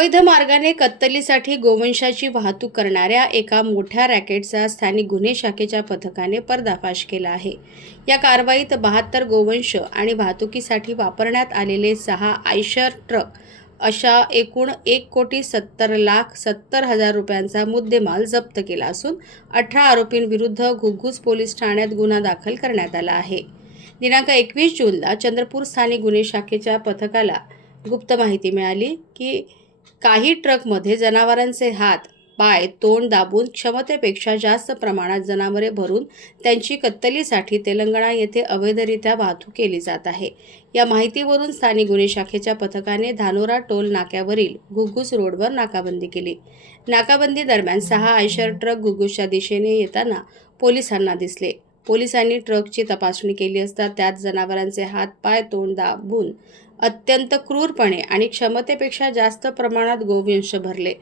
अवैध मार्गाने कत्तलीसाठी गोवंशाची वाहतूक करणाऱ्या एका मोठ्या रॅकेटचा स्थानिक गुन्हे शाखेच्या पथकाने पर्दाफाश केला आहे. या कारवाईत बहात्तर गोवंश आणि वाहतुकीसाठी वापरण्यात आलेले सहा आयशर ट्रक अशा एकूण एक कोटी सत्तर लाख सत्तर हजार रुपयांचा मुद्देमाल जप्त केला असून अठरा आरोपींविरुद्ध घुग्गुस पोलीस ठाण्यात गुन्हा दाखल करण्यात आला आहे. दिनांक एकवीस जूनला चंद्रपूर स्थानिक गुन्हे शाखेच्या पथकाला गुप्त माहिती मिळाली की काही ट्रकमध्ये जनावरांचे हात पाय तोंड दाबून क्षमतेपेक्षा जास्त प्रमाणात जनावरे भरून त्यांची कत्तलीसाठी तेलंगणा येथे अवैधरित्या वाहतूक केली जात आहे. या माहितीवरून स्थानिक गुन्हे शाखेच्या पथकाने धानोरा टोल नाक्यावरील घुग्गुस रोडवर नाकाबंदी केली. नाकाबंदी दरम्यान सहा आयशर ट्रक घुग्गुसच्या दिशेने येताना पोलिसांना दिसले. पोलिसांनी ट्रकची तपासणी केली असता त्यात जनावरांचे हात पाय तोंड दाबून अत्यंत क्रूरपणे आणि क्षमतेपेक्षा जास्त प्रमाणात गोवंश भरले.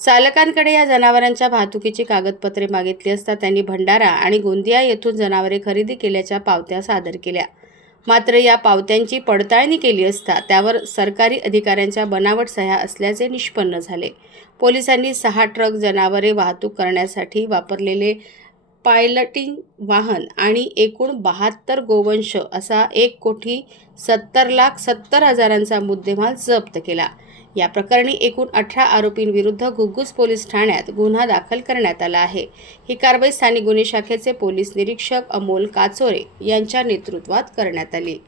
चालकांकडे या जनावरांच्या वाहतुकीची कागदपत्रे मागितली असता त्यांनी भंडारा आणि गोंदिया येथून जनावरे खरेदी केल्याच्या पावत्या सादर केल्या. मात्र या पावत्यांची पडताळणी केली असता त्यावर सरकारी अधिकाऱ्यांच्या बनावट सह्या असल्याचे निष्पन्न झाले. पोलिसांनी सहा ट्रक जनावरे वाहतूक करण्यासाठी वापरलेले पायलटिंग वाहन आणि एकूण बहात्तर गोवंश असा एक कोटी सत्तर लाख सत्तर हजारांचा मुद्देमाल जप्त केला. या प्रकरणी एकूण अठरा आरोपींविरुद्ध घुग्गुस पोलीस ठाण्यात गुन्हा दाखल करण्यात आला आहे. ही कारवाई स्थानिक गुन्हे शाखेचे पोलीस निरीक्षक अमोल काचोरे यांच्या नेतृत्वात करण्यात आली.